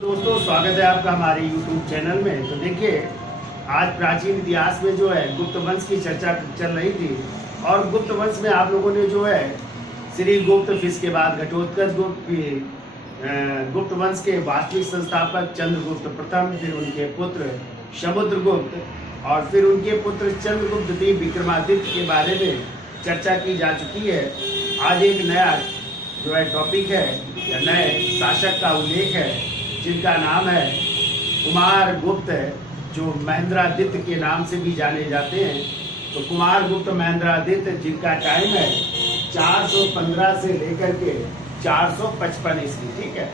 दोस्तों स्वागत है आपका हमारे YouTube चैनल में। तो देखिए, आज प्राचीन इतिहास में जो है गुप्त वंश की चर्चा चल रही थी और गुप्त वंश में आप लोगों ने जो है श्री गुप्त, फिर इसके बाद घटोत्कच गुप्त, गुप्त वंश के वास्तविक संस्थापक चंद्रगुप्त प्रथम, फिर उनके पुत्र समुद्रगुप्त और फिर उनके पुत्र चंद्रगुप्त द्वितीय विक्रमादित्य के बारे में चर्चा की जा चुकी है। आज एक नया जो है टॉपिक है या नए शासक का उल्लेख है जिनका नाम है कुमार गुप्त, जो महेंद्रादित्य के नाम से भी जाने जाते हैं। तो कुमार गुप्त महेंद्रादित्य, जिनका टाइम है 415 से लेकर के 455 ईस्वी। ठीक है,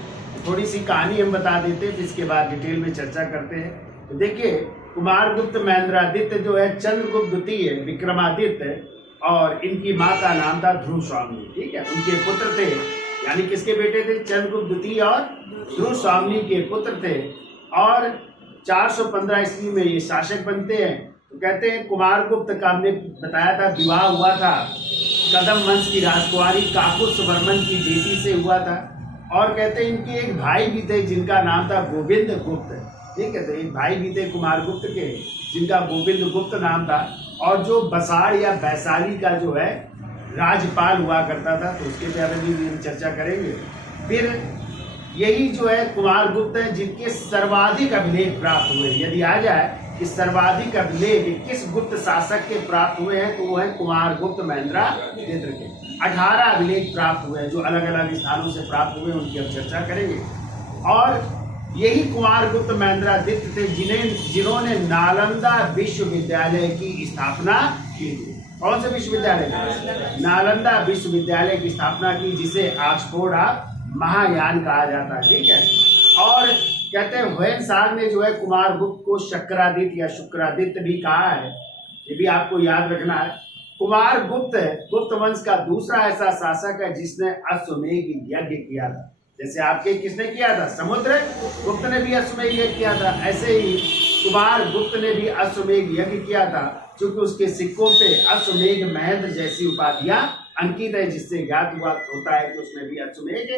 थोड़ी सी कहानी हम बता देते हैं, फिर इसके बाद डिटेल में चर्चा करते हैं। तो देखिए, कुमार गुप्त महेंद्रादित्य जो है चंद्रगुप्त द्वितीय विक्रमादित्य और इनकी माँ का नाम था ध्रुव स्वामी। ठीक है, उनके पुत्र थे, यानी किसके बेटे थे? चंद्रगुप्त द्वितीय और ध्रुव स्वामी के पुत्र थे और 415 ईस्वी में ये शासक बनते हैं। तो कहते हैं कुमार गुप्त का हमने बताया था विवाह हुआ था कदम वंश की राजकुमारी काकुत्स वर्मन की बेटी से हुआ था और कहते हैं इनके एक भाई भी थे जिनका नाम था गोविंद गुप्त। ठीक है, तो एक भाई भी थे कुमार गुप्त के जिनका गोविंद गुप्त नाम था और जो बसाड़ या वैशाली का जो है राजपाल हुआ करता था। तो उसके बारे में भी हम चर्चा करेंगे। फिर यही जो है कुमार गुप्त है जिनके सर्वाधिक अभिलेख प्राप्त हुए। यदि आ जाए कि सर्वाधिक अभिलेख किस गुप्त शासक के प्राप्त हुए हैं, तो वो है कुमार गुप्त महेंद्रादित्य के। 18 अभिलेख प्राप्त हुए हैं जो अलग अलग स्थानों से प्राप्त हुए, उनकी हम चर्चा करेंगे। और यही कुमार गुप्त महेंद्रादित्य थे जिन्होंने नालंदा विश्वविद्यालय की स्थापना की थी। कौन से विश्वविद्यालय? नालंदा विश्वविद्यालय की स्थापना की, जिसे ऑक्सफोर्ड ऑफ महायान कहा जाता है। ठीक है, और कहते हैं ह्वेन-सांग ने जो है कुमार गुप्त को शक्रादित्य या शुक्रादित्य भी कहा है। ये भी आपको याद रखना है। कुमार गुप्त गुप्त वंश का दूसरा ऐसा शासक है जिसने अश्वमेध यज्ञ किया था। जैसे आपके किसने किया था? समुद्र गुप्त ने भी अश्वमेध यज्ञ किया था, ऐसे ही कुमार गुप्त ने भी अश्वमेध यज्ञ किया था, क्योंकि उसके सिक्कों पे अश्वमेध महेंद्र जैसी उपाधियां अंकित है, जिससे ज्ञात हुआ होता है कि उसने भी अश्वमेध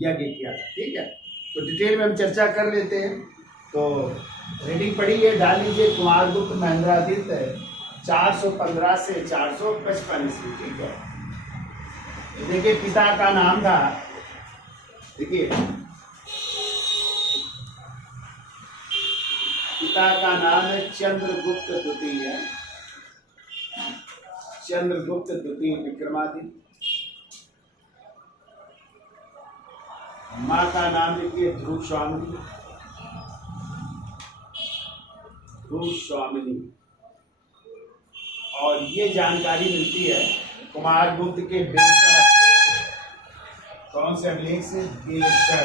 यज्ञ किया था। ठीक है, तो डिटेल में हम चर्चा कर लेते हैं। तो रीडिंग पढ़ी है, डाल लीजिए कुमार गुप्त महेंद्रादित्य 415 से 455 ईस्वी। ठीक है, देखिए पिता का नाम था, देखिए पिता का नाम है चंद्रगुप्त द्वितीय, चंद्रगुप्त द्वितीय विक्रमादित्य। माँ का नाम लिखिए ध्रुव स्वामिनी, ध्रुव स्वामिनी। और ये जानकारी मिलती है कुमार गुप्त के बेलकर कौन से अभिलेख से? बेलकर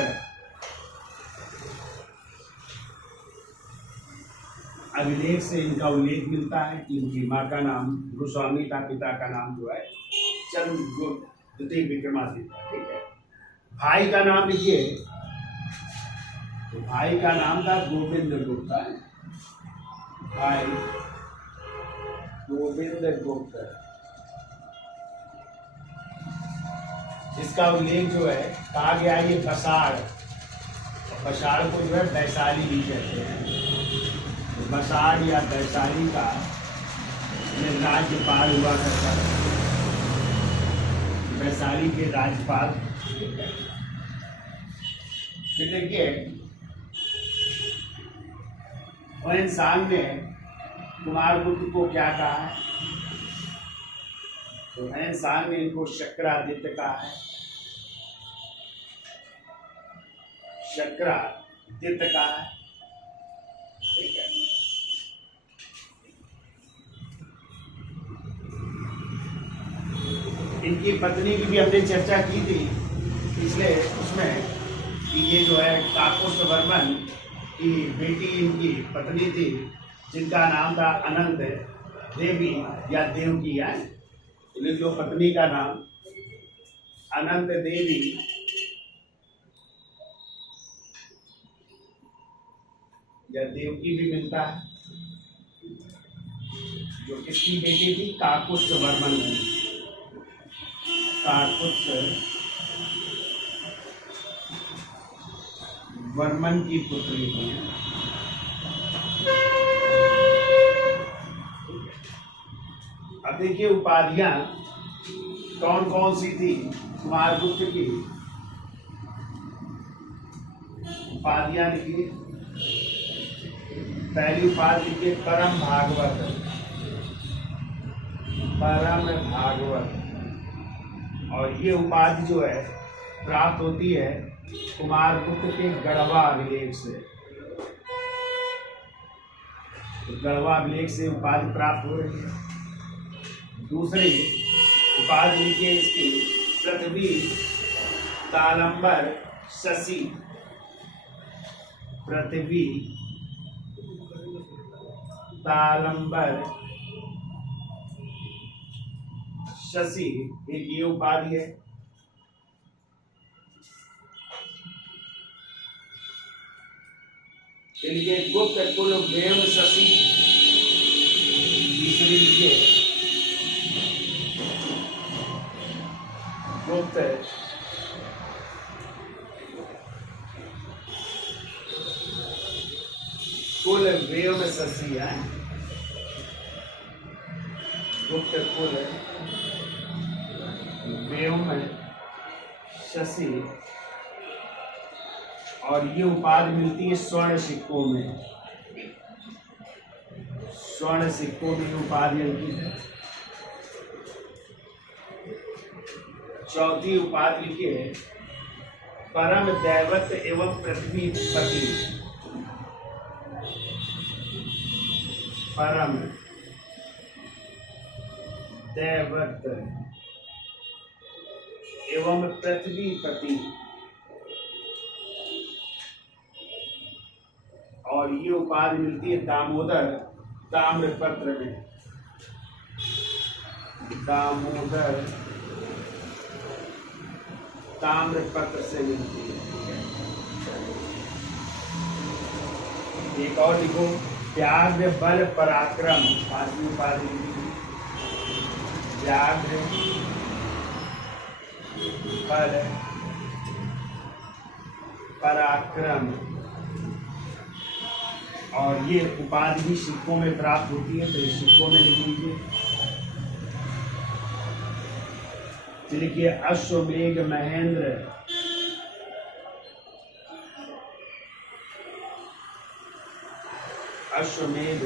अभिलेख से इनका उल्लेख मिलता है कि इनकी माँ का नाम ध्रुव स्वामी था, पिता का नाम जो है चंद्रगुप्त द्वितीय विक्रमादित्य। ठीक है, भाई का नाम लिखिए, तो भाई का नाम था गोविंद गुप्त। भाई गोविंद गुप्त, जिसका उल्लेख जो है कहा गया ये बसाड़, बसाड़ को जो है वैशाली भी कहते हैं। तो बसाड़ या वैशाली का राज्यपाल हुआ करता था, वैशाली के राज्यपाल। फिर देखिए ह्वेन-सांग ने कुमार गुप्त को क्या कहा है? तो ह्वेन-सांग ने इनको शक्रादित्य कहा है, शक्रादित्य कहा है। ठीक है, इनकी पत्नी की भी हमने चर्चा की थी पिछले उसमें कि ये जो है काकुत्स वर्मन की बेटी इनकी पत्नी थी, जिनका नाम था अनंत देवी या देवकी। है लिख लो पत्नी का नाम अनंत देवी या देवकी भी मिलता है, जो किसकी बेटी थी? काकुत्स वर्मन, काकुत्स वर्मन की पुत्री थी। अब देखिए उपाधियां कौन कौन सी थी कुमारगुप्त की। उपाधियां लिखिए। पहली उपाधि लिखिए परम भागवत। परम भागवत। और ये उपाधि जो है प्राप्त होती है कुमारगुप्त के गढ़वा अभिलेख से। तो गढ़वा अभिलेख से उपाधि प्राप्त हो रही है। दूसरी उपाधि लिखिए इसकी पृथ्वी तालंबर शशि। पृथ्वी तालंबर शशि एक ये उपाधि है। इनके गुप्त कुल वेम शशि। तीसरी लिखिए गुप्त कुल वेम शशि है। गुप्त कुल वेम शशि। और ये उपाधि मिलती है स्वर्ण सिक्कों में। स्वर्ण सिक्कों में उपाधि मिलती है। चौथी उपाधि लिखिए परम दैवत एवं पृथ्वीपति। परम दैवत एवं पृथ्वीपति। और ये उपाधि मिलती है दामोदर ताम्रपत्र में। दामोदर ताम्रपत्र से मिलती है। एक और लिखो व्याघ्र बल पराक्रम। पांचवी उपाधि व्याघ्र बल पराक्रम। और ये उपाधि भी सिक्कों में प्राप्त होती है। तो ये सिक्कों में लिख लीजिए। लिखिए अश्वमेघ महेंद्र। अश्वमेघ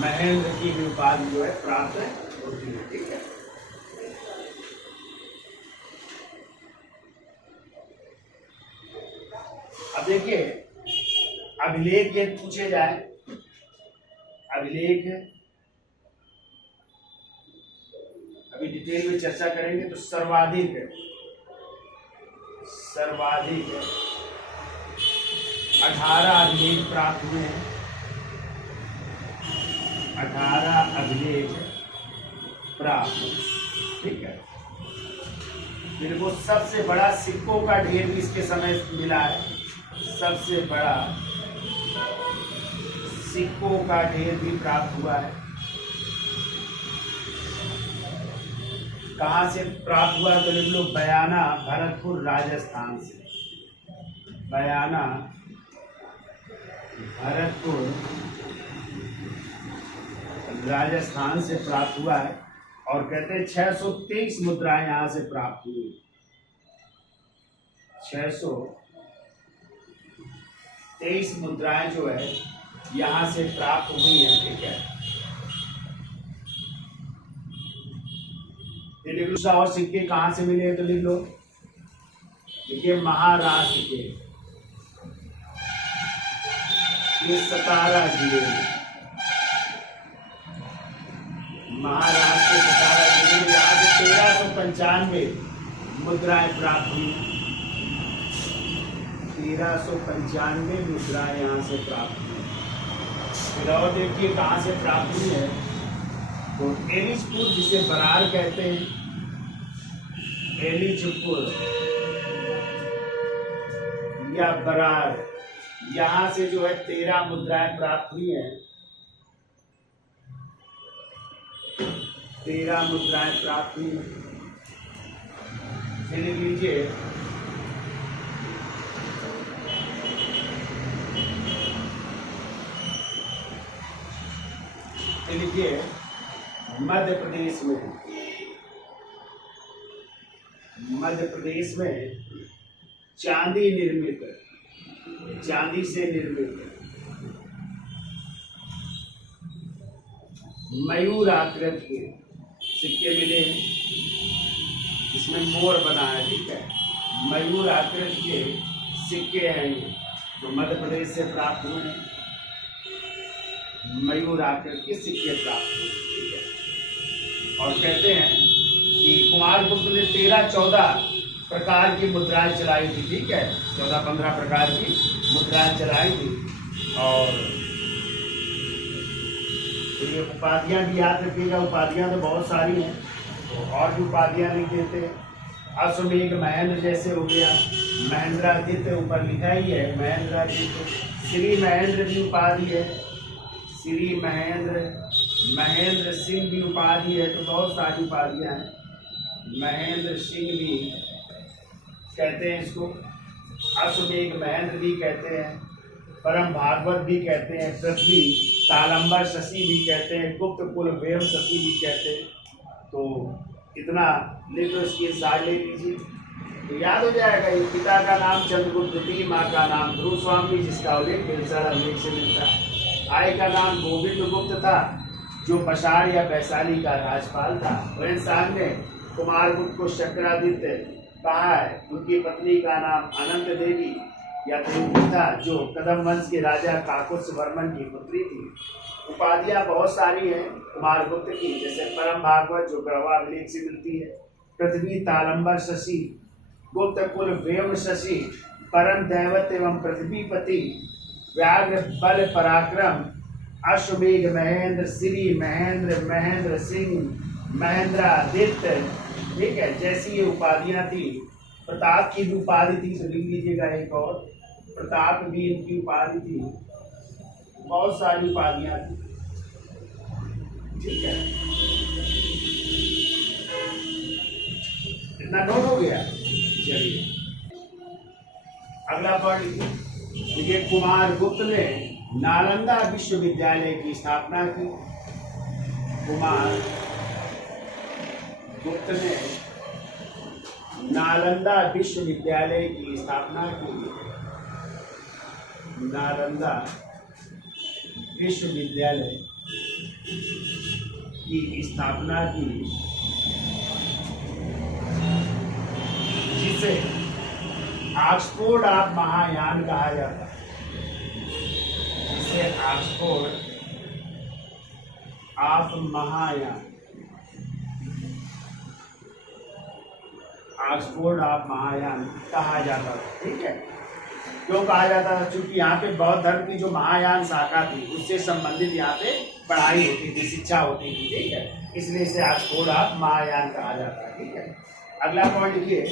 महेंद्र की भी उपाधि जो है प्राप्त होती है। ठीक है। अब देखिए अभिलेख यदि पूछे जाए, अभिलेख अभी डिटेल में चर्चा करेंगे। तो सर्वाधिक 18 अभिलेख प्राप्त हुए हैं। 18 अभिलेख प्राप्त। ठीक है। फिर वो सबसे बड़ा सिक्कों का ढेर भी इसके समय मिला है। सबसे बड़ा सिक्कों का ढेर भी प्राप्त हुआ है। कहाँ से प्राप्त हुआ तो लिख लो बयाना भरतपुर राजस्थान से। बयाना भरतपुर राजस्थान से प्राप्त हुआ है। और कहते हैं 623 मुद्राएं यहां से प्राप्त हुई। 623 मुद्राएं जो है यहां से प्राप्त हुई है। ठीक है। लिख लो और सिक्के कहां से मिले तो लिख लो। देखिए महाराष्ट्र के ये 17 जिले में, महाराष्ट्र के 17 जिले में यहाँ से 1395 मुद्राएं प्राप्त हुई। 1395 मुद्राएं यहाँ से प्राप्त हुई। फिर और देखिए कहाँ से प्राप्त हुई है तो एलिचपुर जिसे बरार कहते हैं। एलिचपुर या बरार यहाँ से जो है 13 मुद्राएं प्राप्त हुई हैं। 13 मुद्राएं प्राप्त हुई। फिर लिख लीजिए लिखिए मध्य प्रदेश में चांदी से निर्मित मयूर आकृति के सिक्के मिले, इसमें मोर बना है, ठीक है, मयूर आकृति के सिक्के हैं ये, तो मध्य प्रदेश से प्राप्त हुए हैं, मयूर आकृति के सिक्के प्राप्त हुए, ठीक है। और कहते हैं कि कुमारगुप्त ने 13-14 प्रकार की मुद्राएं चलाई थी, ठीक है, 14-15 प्रकार की मुद्राएं चलाई थी। और तो ये उपाधियां भी याद रखिएगा, उपाधियां तो बहुत सारी हैं, तो और भी उपाधियां लिख देते हैं। अश्वमेघ महेंद्र जैसे हो गया, महेंद्रादित्य ऊपर लिखा ही है, महेंद्रादित्य। श्री महेंद्र भी उपाधि है, श्री महेंद्र सिंह भी उपाधि है, तो बहुत सारी उपाधियां हैं। महेंद्र सिंह भी कहते हैं इसको, अश्वमेघ महेंद्र भी कहते हैं, परम भागवत भी कहते हैं, पृथ्वी तालंबर शशि भी कहते हैं, गुप्त कुल वेम शशि भी कहते हैं। तो इतना ले तो इसकी सार ले लीजिए तो याद हो जाएगा। ये पिता का नाम चंद्रगुप्त थी, माँ का नाम ध्रुव स्वामी, जिसका उल्लेख बिरसार अभिलेख से मिलता है। आय का नाम गोविंद गुप्त था, जो बशार या वैशाली का राजपाल था। वैन साहब ने कुमारगुप्त को चक्रादित्य कहा है। उनकी पत्नी का नाम अनंत देवी या देवी था, जो कदम वंश के राजा काकुत्स वर्मन की पुत्री थी। उपाधियां बहुत सारी हैं कुमारगुप्त की, जैसे परम भागवत जो गढ़वा अभिलेख से मिलती है, पृथ्वी तालंबर शशि, गुप्त कुल वेम शशि, परम दैवत एवं पृथ्वीपति, व्याघ्र बल पराक्रम, अश्वमेघ महेंद्र, श्री महेंद्र सिंह, महेंद्रादित्य, ठीक है, जैसी ये उपाधियां थी। प्रताप की भी उपाधि थी, तो लिख लीजिएगा एक और, प्रताप भी इनकी उपाधि थी। बहुत सारी उपाधियां थी, ठीक है। इतना नोट हो गया। चलिए अगला पढ़ लीजिए। देखिए कुमारगुप्त ने नालंदा विश्वविद्यालय की स्थापना की। कुमारगुप्त ने नालंदा विश्वविद्यालय की स्थापना की। नालंदा विश्वविद्यालय की स्थापना की, जिसे ऑक्सफोर्ड ऑफ महायान कहा जाता है। जिसे Oxford of Mahayana, Oxford of Mahayana कहा जाता था, ठीक है। क्यों कहा जाता था? क्योंकि यहाँ पे बौद्ध धर्म की जो महायान शाखा थी, उससे संबंधित यहाँ पे पढ़ाई होती थी, शिक्षा होती थी, ठीक है, इसलिए इसे ऑक्सफोर्ड ऑफ महायान कहा जाता है, ठीक है। अगला पॉइंट लिखिए।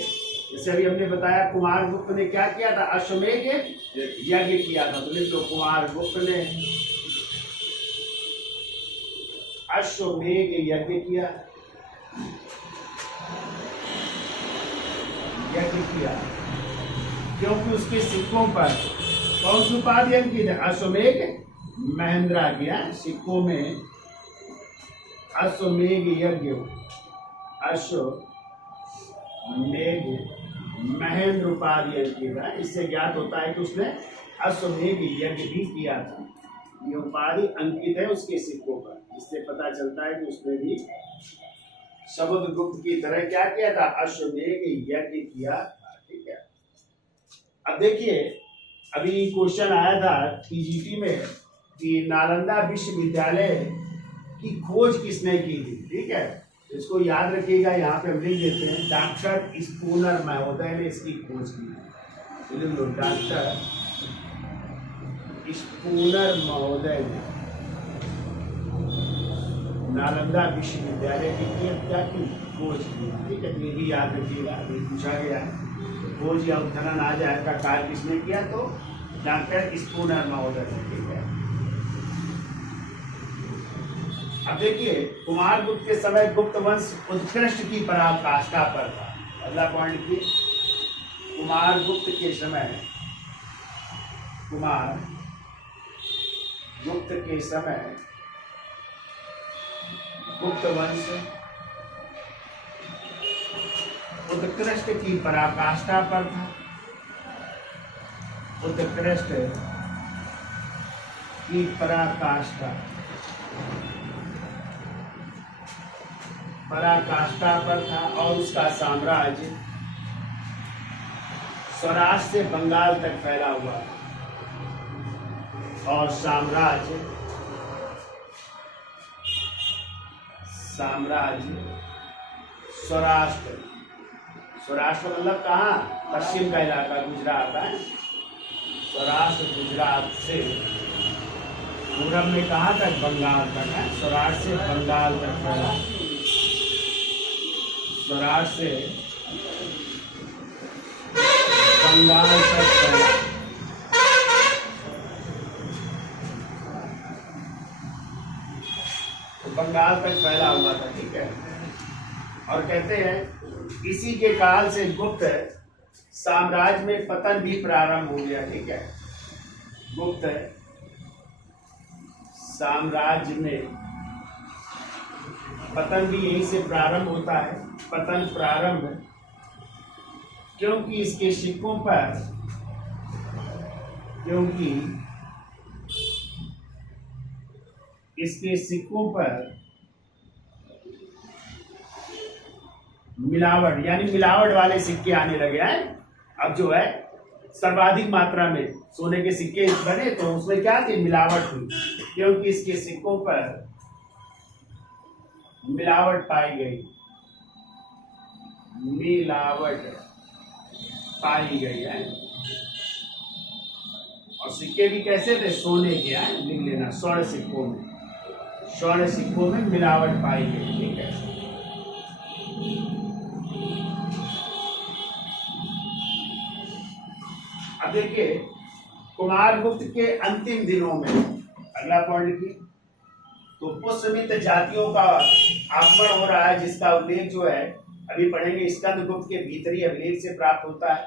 जैसे अभी हमने बताया कुमारगुप्त ने क्या किया था, अश्वमेघ यज्ञ किया था, तो लिख लो कुमारगुप्त ने अश्वमेघ यज्ञ किया, क्योंकि उसके सिक्कों पर कौन सी उपाधि अंकित है? अश्वमेघ महेंद्रा किया, सिक्कों में अश्वमेघ यज्ञ, अश्वमेघ महेंद्र उपाधि अंकित है। इससे ज्ञात होता है कि उसने अश्वमेघ यज्ञ भी किया था। ये उपाधि अंकित है उसके सिक्कों पर, इससे पता चलता है कि उसने भी समुद्रगुप्त की तरह क्या किया था, अश्वमेघ यज्ञ किया, ठीक है। अब देखिए अभी क्वेश्चन आया था टीजीटी में कि नालंदा विश्वविद्यालय की खोज किसने की थी, ठीक है। इसको याद रखिएगा, यहाँ पे हम लिख देते हैं डॉक्टर स्पूनर महोदय ने इसकी खोज की। डॉक्टर स्पूनर महोदय ने नालंदा विश्वविद्यालय की क्या की खोज की, ठीक है। ये भी याद रखिएगा, अभी पूछा गया है खोज या उत्खनन आ जाएगा, कार्य किसने किया, तो डॉक्टर स्पूनर महोदय ने, ठीक है। अब देखिए कुमारगुप्त के समय गुप्त वंश उत्कृष्ट की पराकाष्ठा पर था। अगला पॉइंट की, कुमारगुप्त के समय गुप्त वंश उत्कृष्ट की पराकाष्ठा पर था। उत्कृष्ट की पराकाष्ठा पर था और उसका साम्राज्य स्वराष्ट्र से बंगाल तक फैला हुआ और साम्राज्य स्वराष्ट्र मतलब कहाँ? पश्चिम का इलाका गुजरात है। स्वराष्ट्र गुजरात से पूरब में कहाँ तक? बंगाल तक है। स्वराष्ट्र से बंगाल तक फैला। स्वराष्ट्र से बंगाल तक फैला। तो बंगाल तक फैला हुआ था, ठीक है। और कहते हैं इसी के काल से गुप्त साम्राज्य में पतन भी प्रारंभ हो गया, ठीक है। गुप्त साम्राज्य में पतन भी यहीं से प्रारंभ होता है। पतन प्रारंभ क्योंकि इसके सिक्कों पर मिलावट यानी मिलावट वाले सिक्के आने लगे हैं। अब जो है सर्वाधिक मात्रा में सोने के सिक्के बने तो उसमें क्या थी? मिलावट हुई, क्योंकि इसके सिक्कों पर मिलावट पाई गई। है और सिक्के भी कैसे थे? सोने के हैं, लिख लेना। स्वर्ण सिक्कों में मिलावट पाई गई, ठीक है। अब देखिए कुमारगुप्त के अंतिम दिनों में, अगला पॉइंट लिखिए, तो पुष्यमित्र जातियों का आगमन हो रहा है, जिसका उल्लेख जो है अभी पढ़ेंगे स्कंदगुप्त के भीतरी अभिलेख से प्राप्त होता है।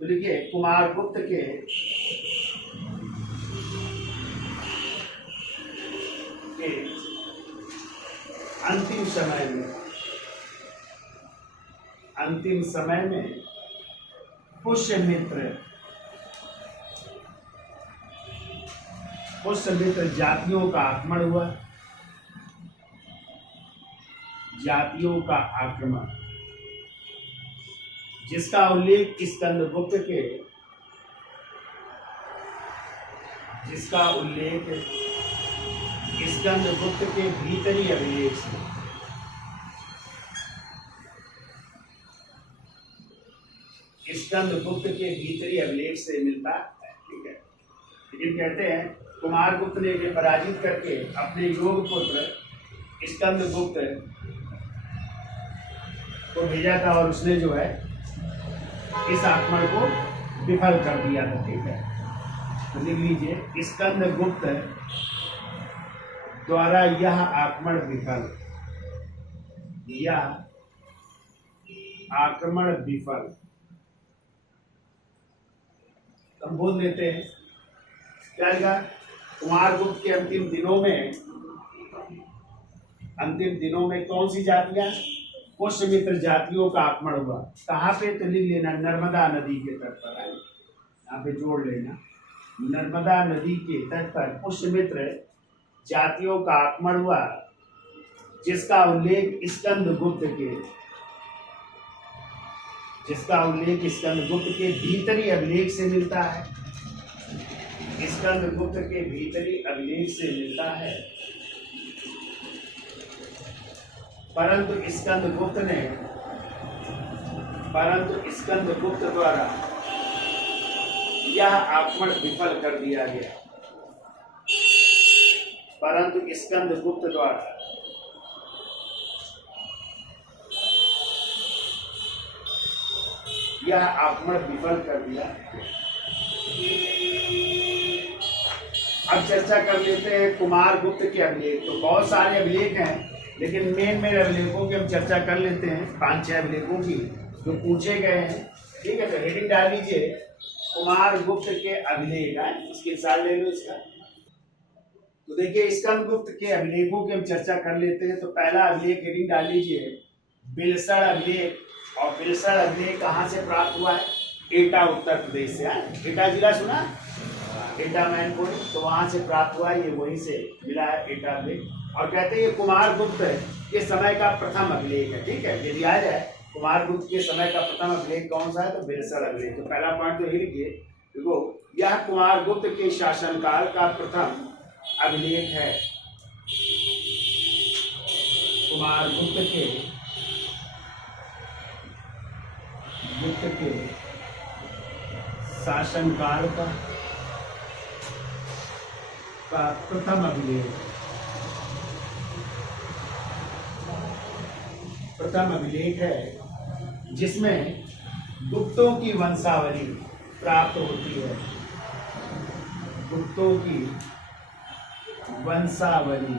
तो लिखिए कुमारगुप्त के अंतिम समय में पुष्यमित्र जातियों का आक्रमण हुआ। जिसका उल्लेख स्कंदगुप्त के भीतरी अभिलेख से मिलता है, ठीक है। लेकिन कहते हैं कुमारगुप्त ने इन्हें पराजित करके अपने योग पुत्र स्कंदगुप्त को भेजा था और उसने जो है इस आक्रमण को विफल कर दिया था, ठीक है। तो लिख लीजिए स्कंदगुप्त द्वारा यह आक्रमण विफल। हम बोल देते हैं क्या लिखा? कुमारगुप्त के अंतिम दिनों में कौन सी जातियां? पुष्यमित्र जातियों का आक्रमण हुआ। कहाँ पे? तो लिख लेना नर्मदा नदी के तट पर है, यहाँ पे जोड़ लेना। नर्मदा नदी के तट पर पुष्यमित्र जातियों का आक्रमण हुआ, जिसका उल्लेख स्कंदगुप्त के भीतरी अभिलेख से मिलता है। स्कंदगुप्त के भीतरी अभिलेख से मिलता है। परंतु स्कंदगुप्त द्वारा यह आक्रमण विफल कर दिया गया। अब चर्चा कर लेते हैं कुमारगुप्त के अभिलेख। तो बहुत सारे अभिलेख हैं, लेकिन मेन अभिलेखों की हम चर्चा कर लेते हैं, 5-6 अभिलेखों की जो पूछे गए हैं, ठीक है। तो हेडिंग डाल लीजिए कुमारगुप्त के अभिलेख है, स्क्रीनशॉट ले लो इसका। तो देखिए स्कंदगुप्त के अभिलेखों की हम चर्चा कर लेते हैं। तो पहला अभिलेख हेडिंग डाल लीजिए, बिलसड़ अभिलेख। और बिलसड़ अभिलेख कहाँ से प्राप्त हुआ है? एटा उत्तर प्रदेश से। एटा जिला सुना, एटा मैनपुर, तो वहां से प्राप्त हुआ है, ये वहीं से मिला है एटा अभिलेख। और कहते हैं ये कुमार गुप्त के समय का प्रथम अभिलेख है। ठीक है, यदि आ जाए कुमार गुप्त के समय का प्रथम अभिलेख कौन सा है, तो बिलसड़ अभिलेख। तो पहला पॉइंट तो ये लिखिए, देखो यह कुमार गुप्त के शासनकाल का प्रथम अभिलेख है। कुमार गुप्त के शासनकाल का प्रथम अभिलेख है, जिसमें गुप्तों की वंशावली प्राप्त होती है। गुप्तों की वंशावली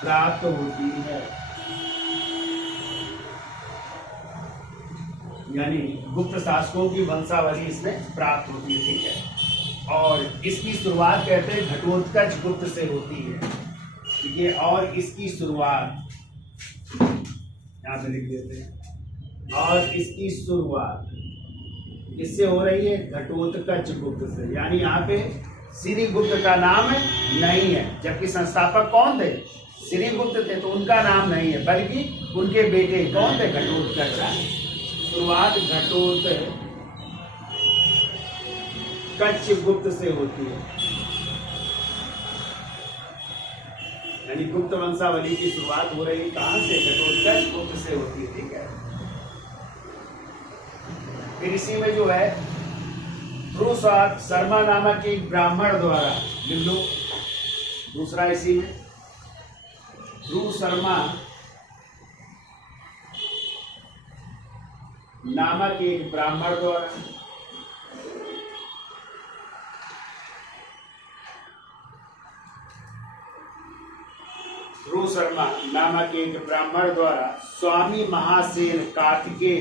प्राप्त होती है, यानी गुप्त शासकों की वंशावली इसमें प्राप्त होती है। ठीक है, और इसकी शुरुआत कहते हैं घटोत्कच गुप्त से होती है। ठीक है, और इसकी शुरुआत यहाँ पे लिख देते हैं, और इसकी शुरुआत किससे हो रही है? घटोत्कच गुप्त से। यानी यहाँ पे श्री गुप्त का नाम नहीं है, जबकि संस्थापक कौन थे? श्री गुप्त थे, तो उनका नाम नहीं है, बल्कि उनके बेटे कौन थे? घटोत्कच। शुरुआत घटोत्कच गुप्त से होती है, यानी गुप्त वंशावली की शुरुआत हो रही है कहां से? घटोत्कच गुप्त से होती है। ठीक है, फिर इसी में जो है ध्रुव शर्मा नामक एक ब्राह्मण द्वारा, लिख लो दूसरा, इसी में ध्रुव शर्मा नामक एक ब्राह्मण द्वारा ध्रुव शर्मा नामक एक ब्राह्मण द्वारा स्वामी महासेन कार्तिकेय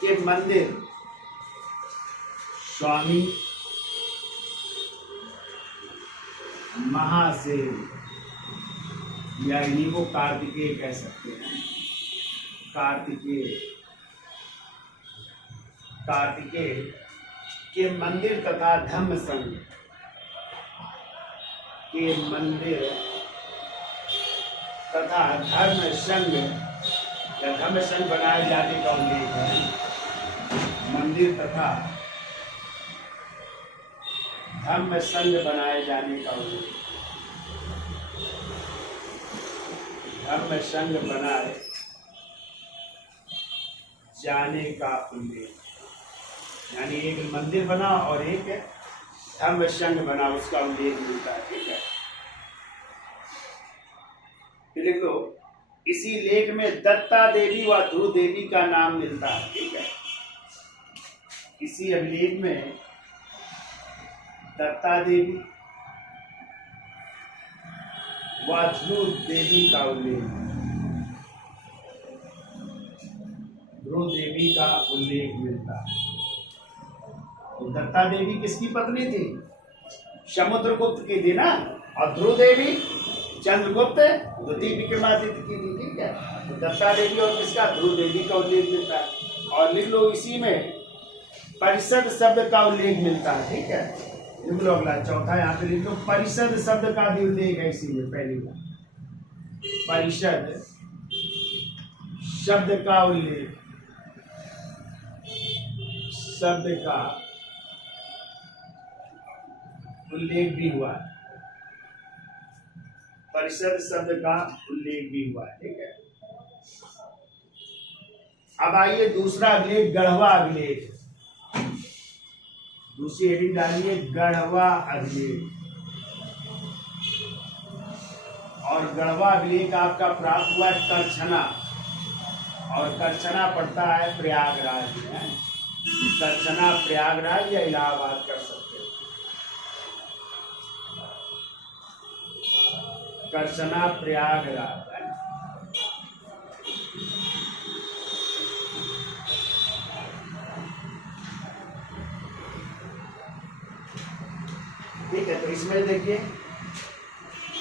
के मंदिर, स्वामी महासेन या इन्हीं को कार्तिकेय कह सकते हैं, कार्तिकेय के मंदिर तथा धम्म संघ के मंदिर तथा धर्म संघ या धर्म संघ बनाए जाने का उल्लेख है। मंदिर तथा धर्म संघ बनाए जाने का उल्लेख, धर्म संघ बनाए जाने का उल्लेख, यानी एक मंदिर बना और एक धर्म संघ बना, उसका उल्लेख मिलता है। ठीक है, फिर लिख लो, इसी लेख में दत्ता देवी व ध्रुव देवी का नाम मिलता है। ठीक है, इसी अभिलेख में दत्ता देवी व ध्रुव देवी का उल्लेख, ध्रुव देवी का उल्लेख मिलता है। तो दत्ता देवी किसकी पत्नी थी? समुद्रगुप्त की थी ना, और ध्रुव देवी चंद्रगुप्त द्वितीय विक्रमादित्य की थी। ठीक है, तो दत्ता देवी और किसका? ध्रुव देवी का उल्लेख मिलता है। और लिख लो, इसी में परिषद शब्द का उल्लेख मिलता है। ठीक है, लिख लो अगला चौथा, यहाँ पे लिख लो परिषद शब्द का भी उल्लेख है इसी में। पहली बार परिषद शब्द का उल्लेख, शब्द का उल्लेख भी हुआ है, परिषद शब्द का उल्लेख भी हुआ है। ठीक है, अब आइए दूसरा अभिलेख, गढ़वा अभिलेख। दूसरी हेडिंग डालिए, गढ़वा अभिलेख। और गढ़वा अभिलेख आपका प्राप्त हुआ है करछना, और करछना पड़ता है प्रयागराज में। करछना प्रयागराज या इलाहाबाद कर सकते हैं। करछना प्रयागराज। ठीक है, तो इसमें देखिए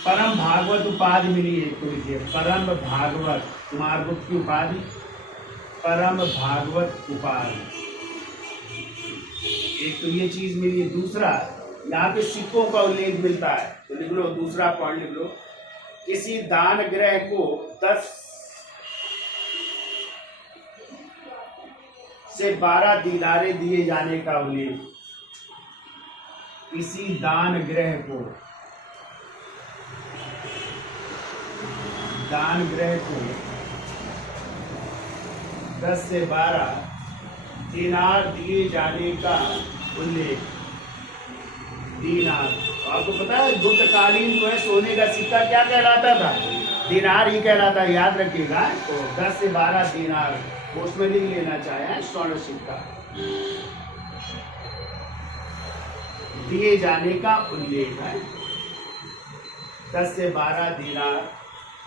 परम भागवत उपाधि मिली है, तो लिखिए परम भागवत, कुमारगुप्त की उपाधि परम भागवत उपाधि, एक तो ये चीज मिली है। दूसरा यहाँ पे सिक्कों का उल्लेख मिलता है, तो लिख लो, दूसरा पॉइंट लिख लो, किसी दान ग्रह को 10 से 12 दिनारे दिए जाने का उल्लेख, किसी दान ग्रह को 10 से 12 दिनार दिए जाने का उल्लेख। दिनार, तो आपको पता है गुप्तकालीन जो है सोने का सिक्का क्या कहलाता था? दिनार ही कहलाता है, याद रखिएगा। तो 10 से 12 दिनार उसमें लिख लेना चाहे स्वर्ण सिक्का दिए जाने का उल्लेख है। 10 से 12 दिनार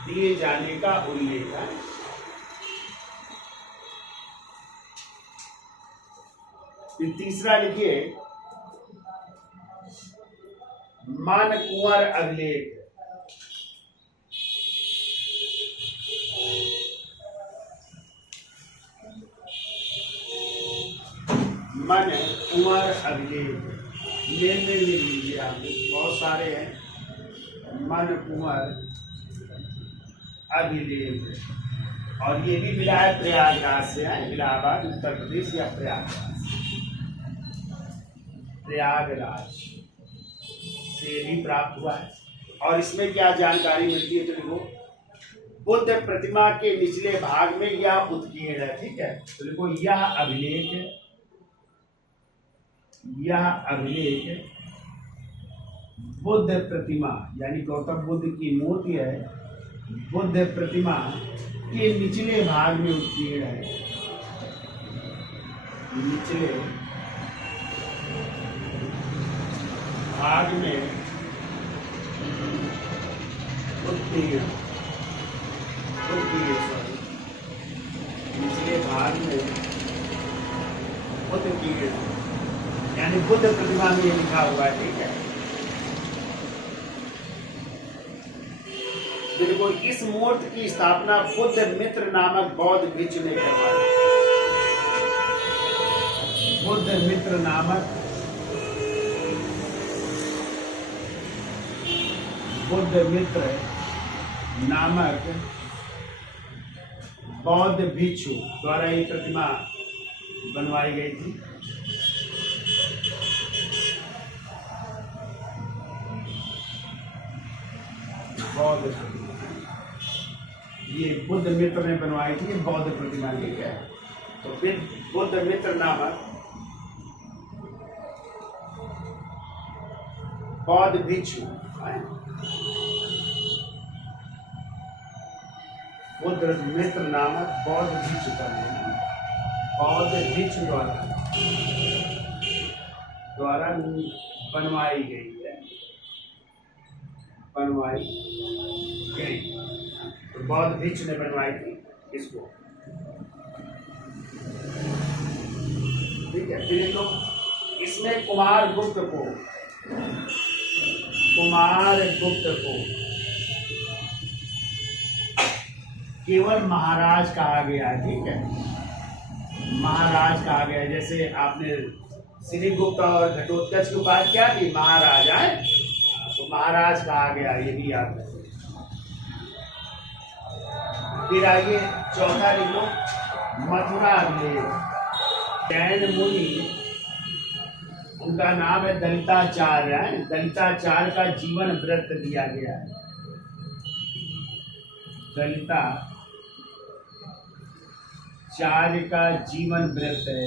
दिए जाने का उल्लेख है। फिर तीसरा लिखिए मन कुंवर अभिलेख। मन कुंवर अभिलेख लेन ले लीजिए, आप बहुत सारे हैं मन कुंवर अभिलेख, और ये भी मिला है प्रयागराज से है, इलाहाबाद उत्तर प्रदेश या प्रयागराज से भी प्राप्त हुआ है। और इसमें क्या जानकारी मिलती है, तो देखो बुद्ध प्रतिमा के निचले भाग में यह उत्कीर्ण है, ठीक है। तो देखो यह अभिलेख बुद्ध प्रतिमा यानी गौतम बुद्ध की मूर्ति है, बुद्ध प्रतिमा के निचले भाग में उत्कीर्ण है, निचले भाग में उत्कीर्ण, निचले भाग में उत्कीर्ण यानी बुद्ध प्रतिमा में ये लिखा हुआ है, ठीक है। देखो इस मूर्ति की स्थापना बुद्ध मित्र नामक बौद्ध भिक्षु ने करवाई। बुद्ध मित्र नामक बौद्ध भिक्षु द्वारा ये प्रतिमा बनवाई गई थी। बौद्ध प्रतिमा ये बुद्ध मित्र ने बनवाई थी, बौद्ध प्रतिमा, ठीक है। तो फिर बुद्ध मित्र नामक बौद्ध भिक्षु, बुद्ध मित्र नामक बौद्ध भिक्षु का बौद्ध भिक्षु द्वारा बनवाई गई है, तो बौद्ध भिक्षु ने बनवाई थी इसको, ठीक है। फिर तो इसमें कुमारगुप्त को केवल महाराज कहा गया है, ठीक है, महाराज कहा गया है। जैसे आपने श्रीगुप्त और घटोत्कच की बात क्या थी, महाराज है, तो महाराज कहा गया, ये भी याद रखें। फिर आइए चौथा लिखो मथुरा अभिलेख। जैन मुनि, उनका नाम है दलिताचार्य है, दलिताचार्य का जीवन व्रत दिया गया है। दलिताचार्य का जीवन व्रत है,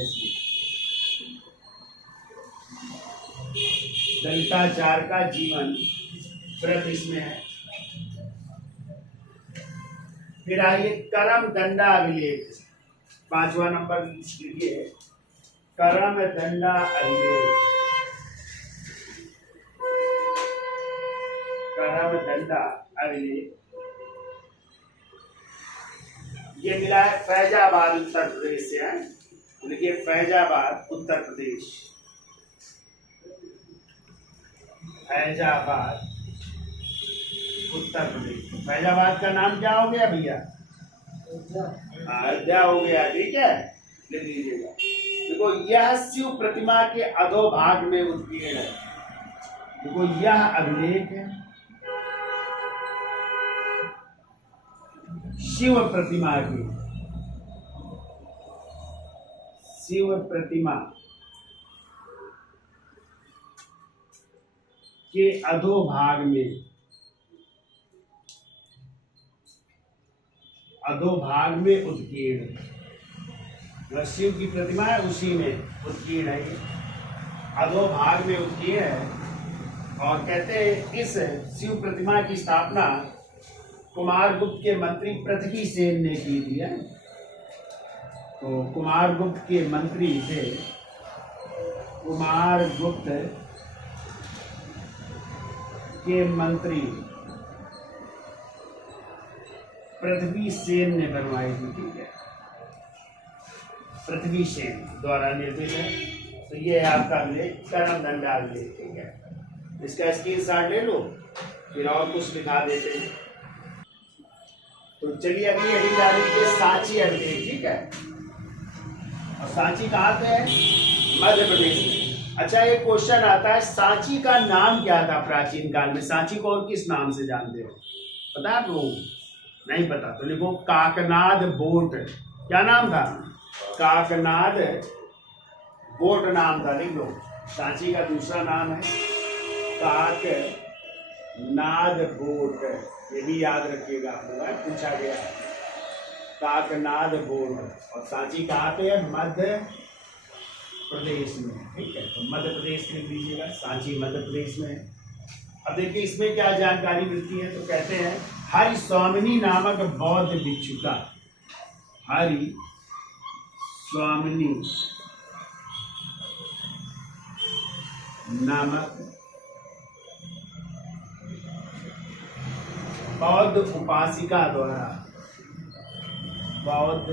दलिताचार्य का जीवन व्रत इसमें है। फिर आइए करम दंडा अभिलेख, 5वां नंबर लिखिए करम दंडा अभिलेख। करम दंडा अभिलेख ये मिला है फैजाबाद उत्तर प्रदेश से है, लिखिए फैजाबाद उत्तर प्रदेश। फैजाबाद उत्तर प्रदेश। फैजाबाद का नाम क्या हो गया भैया? अयोध्या हो गया। ठीक है, लिख लीजिएगा। देखो यह शिव प्रतिमा के अधोभाग में उत्कीर्ण है। देखो यह अभिलेख शिव प्रतिमा की, शिव प्रतिमा के अधोभाग में, अधोभाग में उत्कीर्ण, शिव की प्रतिमा है उसी में उत्कीर्ण है, ये अधोभाग में उत्कीर्ण है। और कहते हैं इस शिव प्रतिमा की स्थापना कुमारगुप्त के मंत्री पृथ्वी सेन ने की थी। तो कुमारगुप्त के मंत्री थे, कुमारगुप्त के मंत्री पृथ्वी सेन ने बनवाई थी। ठीक है, पृथ्वी सेन द्वारा निर्मित है। तो ये है आपका अभिलेख, कर्म दंडा अभिलेख। ठीक है, इसका स्क्रीनशॉट ले लो, फिर और कुछ दिखा देते हैं। तो चलिए अगली हेडिंग आ रही है सांची अभिलेख। ठीक है, और सांची कहाँ पे है? मध्य प्रदेश में। अच्छा, एक क्वेश्चन आता है, सांची का नाम क्या था प्राचीन काल में? सांची को और किस नाम से जानते हो? पता है आप लोगों को? नहीं पता तो लिखो काकनाद बोट। क्या नाम था? काकनाद बोट नाम था, लिख लो। सांची का दूसरा नाम है काकनाद बोट, ये भी याद रखिएगा, आप लोग पूछा गया है। काकनाद बोट। और सांची कहाँ पे है? मध्य प्रदेश में। ठीक है, तो मध्य प्रदेश लिख लीजिएगा, सांची मध्य प्रदेश में है। अब देखिए इसमें क्या जानकारी मिलती है। तो कहते हैं हरि स्वामिनी नामक बौद्ध भिक्षु का, हरि स्वामिनी नामक बौद्ध उपासिका द्वारा, बौद्ध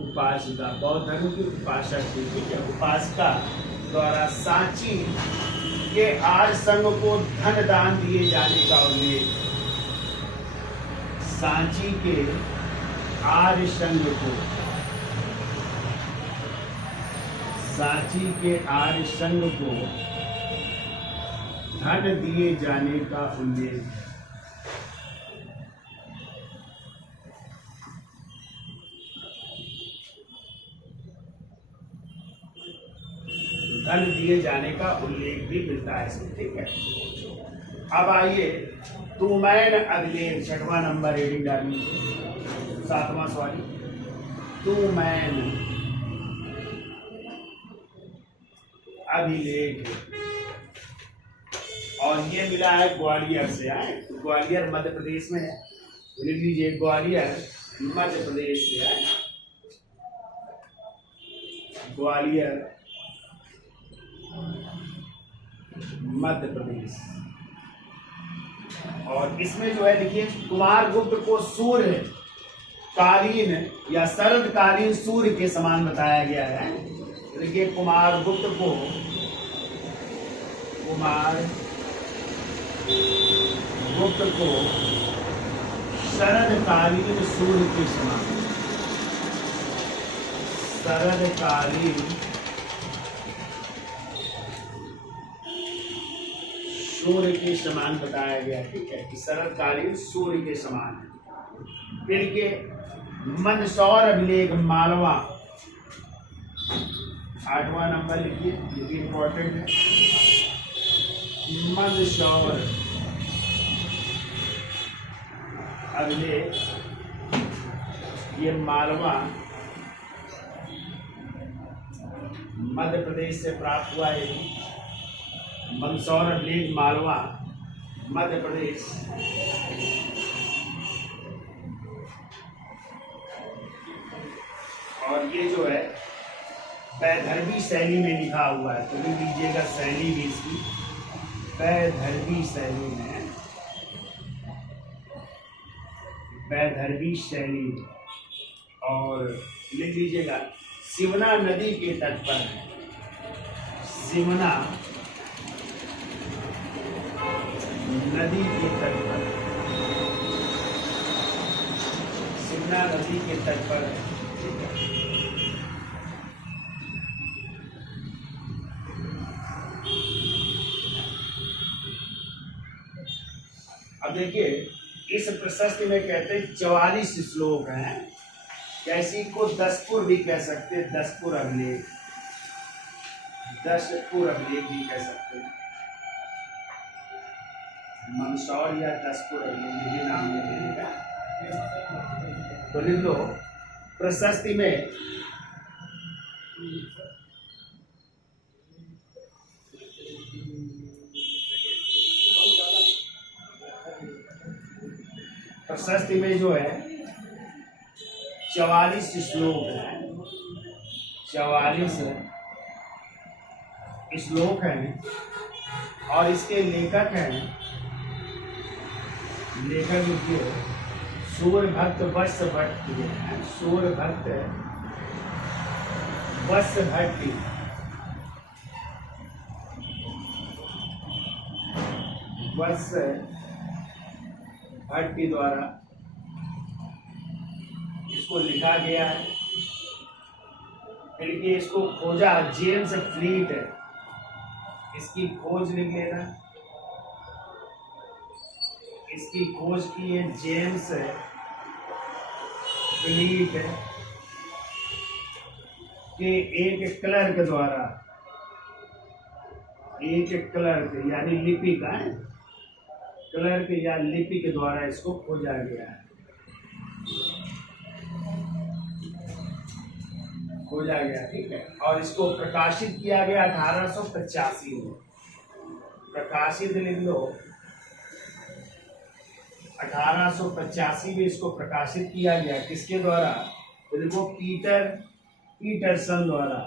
उपासिका, बौद्ध धर्म की उपासक थी। ठीक है, उपासिका द्वारा सांची के आर्य संघ को धन दान दिए जाने का उल्लेख, सांची के आर्य संघ को, सांची के आर्य संघ को धन दिए जाने का उल्लेख, धन दिए जाने का उल्लेख भी मिलता है इसमें। ठीक है, अब आइए तुमैन अभिलेख, 6वां नंबर हेडिंग डाली, 7वां सॉरी, तुमैन अभिलेख। और ये मिला है ग्वालियर से, आए ग्वालियर मध्य प्रदेश में है, लिख लीजिए ग्वालियर मध्य प्रदेश से है, ग्वालियर मध्य प्रदेश। और इसमें जो है देखिए कुमारगुप्त को सूर्य कालीन या शरदकालीन सूर्य के समान बताया गया है। देखिए कुमारगुप्त को, कुमारगुप्त को शरदकालीन सूर्य के समान, शरदकालीन सूर्य के समान बताया गया। ठीक है, कि शरदकालीन सूर्य के समान है। फिर के मंदसौर अभिलेख मालवा, 8वां नंबर लिखिए, ये भी इंपॉर्टेंट है। मंदसौर अभिलेख, ये मालवा मध्य प्रदेश से प्राप्त हुआ है। मंदसौर अभिलेख मालवा मध्य प्रदेश। और ये जो है वैदर्भी शैली में लिखा हुआ है, तो लिख लीजिएगा शैली भी इसकी वैदर्भी शैली में, वैदर्भी शैली। और लिख लीजिएगा शिवना नदी के तट पर है, सिमना नदी के तट पर, सिमना नदी के तट पर है। ठीक है, अब देखिए इस प्रशस्ति में कहते हैं 44 श्लोक हैं। कैसी को दसपुर भी कह सकते हैं, दसपुर अभिलेख, दसपुर अभिलेख भी कह सकते हैं, मंदसौर या दसपुर अभिलेख ये नाम है। तो लिख लो प्रशस्ति में जो है 44 श्लोक है, 44 श्लोक हैं और इसके लेखक हैं, लेखक लिखिए सूर्य भक्त वत्स भट्ट हैं, सूर्य भक्त वत्स भट्ट वत्स भट्ट के द्वारा इसको लिखा गया है। फिर ये इसको खोजा जेम्स फ्लीट है, इसकी खोज लिख लेना, इसकी खोज की है जेम्स फ्लीट के एक क्लर्क द्वारा, एक क्लर्क यानी लिपिक है, क्लर्क या लिपि के द्वारा इसको खोजा गया है, खोजा गया। ठीक है, और इसको प्रकाशित किया गया 1885 में, प्रकाशित लिख लो 1885 में इसको प्रकाशित किया गया। किसके द्वारा? तो देखो पीटरसन द्वारा,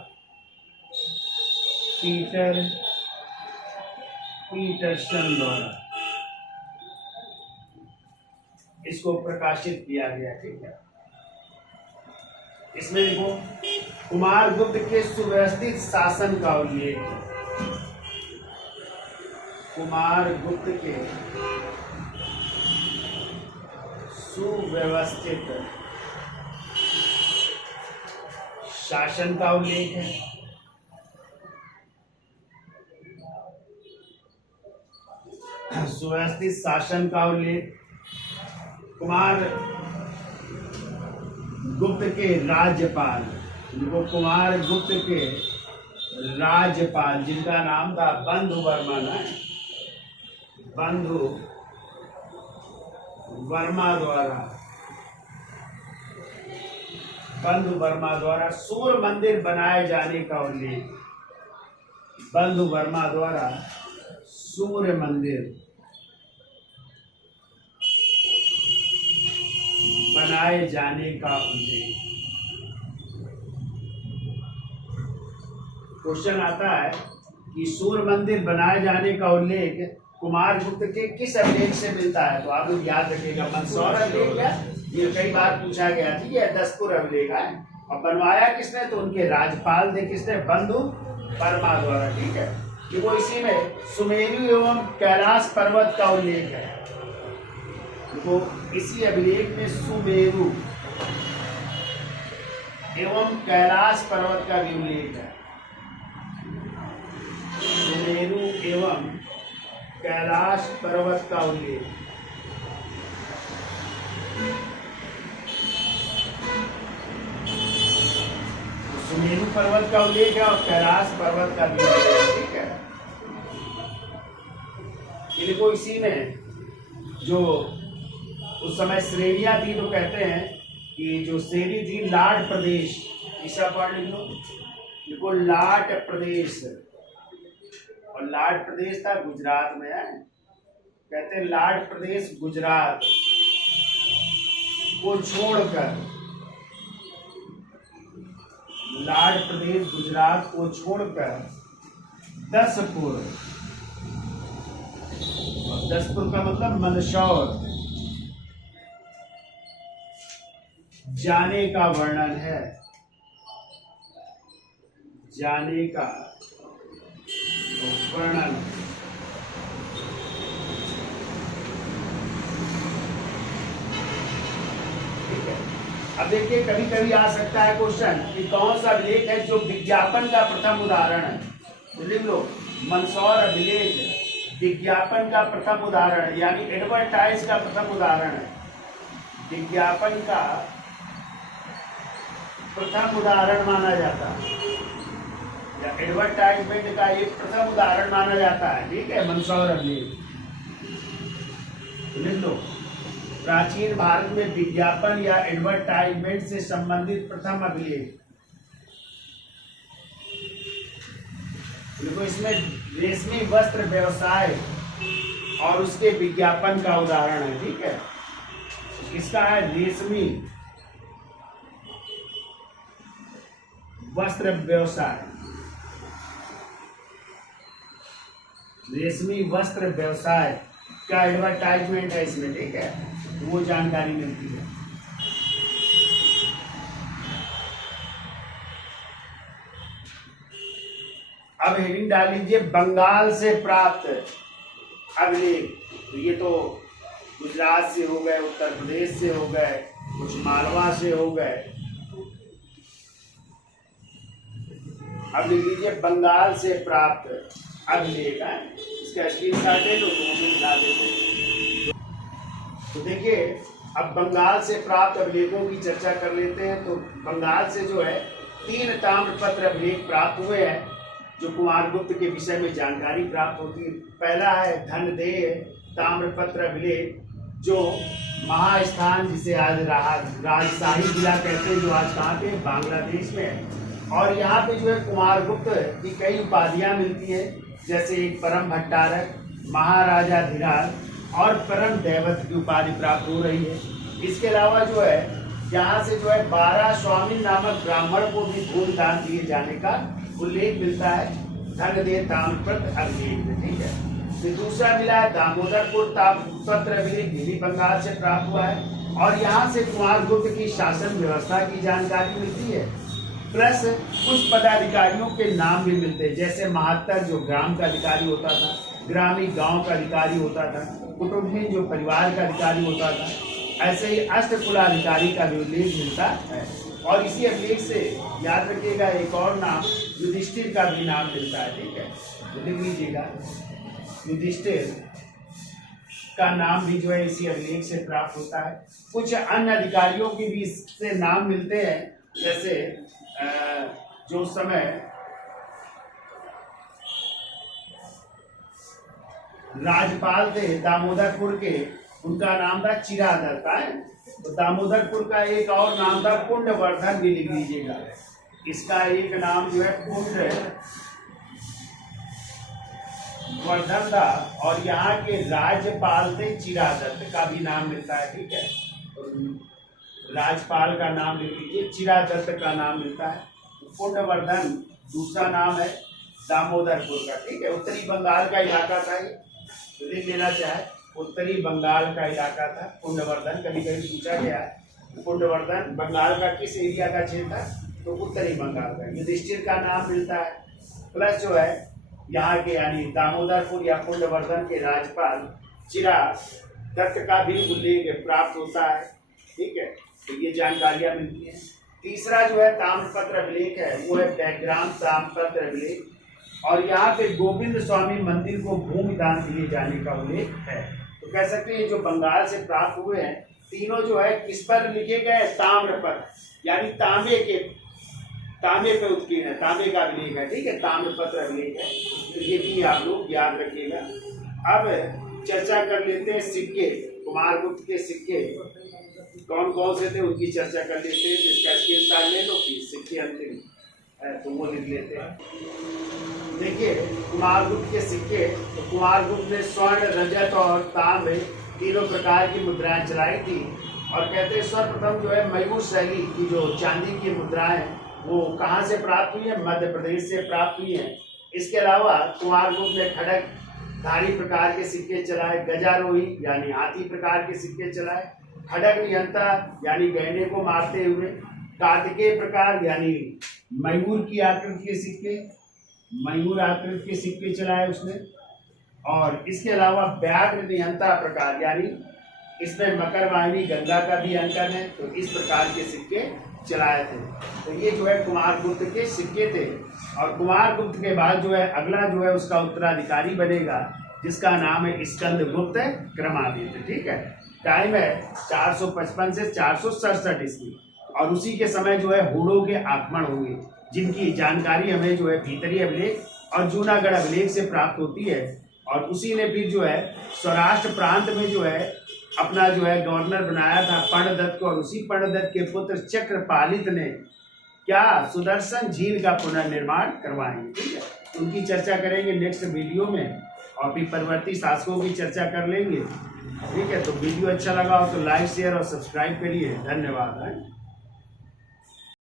पीटरसन द्वारा इसको प्रकाशित किया गया। ठीक है, इसमें देखो कुमार गुप्त के सुव्यवस्थित शासन का उल्लेख है, कुमार गुप्त के सुव्यवस्थित शासन का उल्लेख है। सुव्यवस्थित शासन का उल्लेख, कुमार गुप्त के राज्यपाल, जो कुमार गुप्त के राज्यपाल जिनका नाम था बंधु वर्मन, बंधु वर्मा द्वारा सूर्य मंदिर बनाए जाने का उल्लेख, बंधु वर्मा द्वारा सूर्य मंदिर बनाए जाने का उल्लेख। क्वेश्चन आता है कि सूर्य मंदिर बनाए जाने का उल्लेख कुमार गुप्त के किस अभिलेख से मिलता है? तो आप लोग याद रखिएगा मंदसौर अभिलेख है, ये कई बार पूछा गया था। ये दसपुर अभिलेख है और बनवाया किसने? तो उनके राज्यपाल थे, किसने? बंधु वर्मा द्वारा। ठीक है, कि वो इसी में सुमेरु एवं कैलाश पर्वत का उल्लेख है, तो इसी अभिलेख में सुमेरु एवं कैलाश पर्वत का भी उल्लेख है, सुमेरु एवं कैलाश पर्वत का उल्लेख। सुमेरु पर्वत का उल्लेख है और कैलाश पर्वत का भी उल्लेख है। ठीक है, ये देखो इसी में जो उस समय श्रेणियां थी, तो कहते हैं कि जो श्रेणी थी लाट प्रदेश, ईसा पढ़ लिख लो, देखो लाट प्रदेश, और लाट प्रदेश था गुजरात में है, कहते हैं लाट प्रदेश गुजरात को छोड़कर, लाट प्रदेश गुजरात को छोड़कर दसपुर, दसपुर का मतलब मंदसौर जाने का वर्णन है, जाने का वर्णन। ठीक है, अब देखिए कभी कभी आ सकता है क्वेश्चन कि कौन सा अभिलेख है जो विज्ञापन का प्रथम उदाहरण है। तो लिख लो, मंदसौर अभिलेख विज्ञापन का प्रथम उदाहरण, यानी एडवर्टाइज का प्रथम उदाहरण है। विज्ञापन का प्रथम उदाहरण माना जाता है, या एडवर्टाइजमेंट का ये प्रथम उदाहरण माना जाता है। ठीक है, मंदसौर अभिलेख लिख लो, प्राचीन भारत में विज्ञापन या एडवर्टाइजमेंट से संबंधित प्रथम अभिलेख। देखो इसमें रेशमी वस्त्र व्यवसाय और उसके विज्ञापन का उदाहरण है। ठीक है, इसका है रेशमी वस्त्र व्यवसाय, रेशमी वस्त्र व्यवसाय का एडवर्टाइजमेंट है इसमें। ठीक है, वो जानकारी मिलती है। अब हेडिंग डाल लीजिए, बंगाल से प्राप्त अभिलेख। तो ये तो गुजरात से हो गए, उत्तर प्रदेश से हो गए, कुछ मालवा से हो गए। अब लिख लीजिए बंगाल से प्राप्त अभिलेख है, इसका स्क्रीनशॉट ले लो तो मुझे दिखा देते। तो देखिए अब बंगाल से प्राप्त अभिलेखों की चर्चा कर लेते हैं। तो बंगाल से जो है 3 ताम्रपत्र अभिलेख प्राप्त हुए हैं जो कुमारगुप्त के विषय में जानकारी प्राप्त होती है। पहला है धनदेह ताम्रपत्र अभिलेख, जो महास्थान जिसे आज राजशाही जिला कहते हैं, जो आज कहाँ पे, बांग्लादेश में है। और यहाँ पे जो है कुमारगुप्त की कई उपाधियाँ मिलती है, जैसे एक परम भट्टारक, महाराजा धीराज और परम दैवत की उपाधि प्राप्त हो रही है। इसके अलावा जो है यहाँ से जो है 12 स्वामी नामक ब्राह्मण को भी भूमि दान दिए जाने का उल्लेख मिलता है धनदेह ताम्रपत्र अभिलेख में। ठीक है, फिर दूसरा मिला है दामोदरपुर ताम्रपत्र अभिलेख, दिल्ली बंगाल से प्राप्त हुआ है और यहाँ से कुमारगुप्त की शासन व्यवस्था की जानकारी मिलती है। प्लस कुछ पदाधिकारियों के नाम भी मिलते हैं, जैसे महात्तर जो ग्राम का अधिकारी होता था, ग्रामी गांव का अधिकारी होता था, कुटुंबी जो परिवार का अधिकारी होता था, ऐसे ही अष्टकुलाधिकारी का भी उल्लेख मिलता है। और इसी अभिलेख से याद रखिएगा एक और नाम युधिष्ठिर का भी नाम मिलता है। ठीक है, तो लिख लीजिएगा, युधिष्ठिर का नाम भी जो है इसी अभिलेख से प्राप्त होता है। कुछ अन्य अधिकारियों की भी इससे नाम मिलते हैं, जैसे जो उस समय राजपाल थे दामोदरपुर के, उनका नाम था चिरादत्ता है। तो दामोदरपुर का एक और नाम था कुंडवर्धन, भी लिख लीजिएगा। इसका एक नाम जो है कुंडवर्धन था और यहाँ के राज्यपाल थे चिरादत्त का भी नाम मिलता है। ठीक है, राजपाल का नाम लिख लीजिए, चिरादत्त का नाम मिलता है। कुंडवर्धन दूसरा नाम है दामोदरपुर का। ठीक है, उत्तरी बंगाल का इलाका था ये, तो लिख लेना चाहे उत्तरी बंगाल का इलाका था कुंडवर्धन। कभी कभी पूछा गया है कुंडवर्धन बंगाल का किस एरिया का क्षेत्र था, तो उत्तरी बंगाल का। युधिष्ठिर का नाम मिलता है, प्लस जो है यहाँ के यानी दामोदरपुर या कुंडवर्धन के राज्यपाल चिरादत्त का भी उल्लेख प्राप्त होता है। ठीक है, तो ये जानकारियां मिलती हैं। तीसरा जो है ताम्रपत्र अभिलेख है, वो है बैकग्राम ताम्रपत्र अभिलेख और यहाँ पे गोविंद स्वामी मंदिर को भूमि दान दिए जाने का उल्लेख है। तो कह सकते हैं जो बंगाल से प्राप्त हुए हैं तीनों जो है किस पर लिखे गए, ताम्रपत्र, यानी तांबे पे उत्कीर्ण है, तांबे का अभिलेख है। ठीक है, ताम्रपत्र अभिलेख है, तो ये भी आप लोग याद रखिएगा। अब चर्चा कर लेते हैं सिक्के, कुमारगुप्त के सिक्के कौन कौन से थे उनकी चर्चा कर लेते हैं। इसका स्क्रीनशॉट ले लो, फिर सिक्के अंतिम है तो वो लिख लेते हैं। देखिए कुमारगुप्त के सिक्के, तो कुमारगुप्त ने स्वर्ण, रजत और तांबे तीनों प्रकार की मुद्राएं चलाई थी और कहते हैं सर्वप्रथम जो है मयूर शैली की जो चांदी की मुद्राएं वो कहाँ से प्राप्त हुई है, मध्य प्रदेश से प्राप्त हुई है। इसके अलावा कुमारगुप्त ने खड़क धारी प्रकार के सिक्के चलाए, गजारोही यानी हाथी प्रकार के सिक्के चलाए, खड़क नियंता यानी गहने को मारते हुए, कार्तिकेय प्रकार यानी मयूर की आकृति के सिक्के, मयूर आकृति के सिक्के चलाए उसने। और इसके अलावा व्याघ्र नियंता प्रकार, यानी इसमें मकर वाहिनी गंगा का भी अंकन है, तो इस प्रकार के सिक्के चलाए थे। तो ये जो है कुमार गुप्त के सिक्के थे। और कुमार गुप्त के बाद जो है अगला जो है उसका उत्तराधिकारी बनेगा, जिसका नाम है स्कंदगुप्त क्रमादित्य। ठीक है, टाइम है 455 से 467 ईस्वी। और उसी के समय जो है हुड़ों के आक्रमण होंगे, जिनकी जानकारी हमें जो है भीतरी अभिलेख और जूनागढ़ अभिलेख से प्राप्त होती है। और उसी ने फिर जो है सौराष्ट्र प्रांत में जो है अपना जो है गवर्नर बनाया था पर्णदत्त को। और उसी पर्णदत्त के पुत्र चक्रपालित ने क्या सुदर्शन झील का पुनर्निर्माण करवाएंगे। ठीक है, उनकी चर्चा करेंगे नेक्स्ट वीडियो में। और फिर परवर्ती शासकों की चर्चा कर लेंगे। ठीक है, तो वीडियो अच्छा लगा हो तो लाइक शेयर और सब्सक्राइब करिए। धन्यवाद।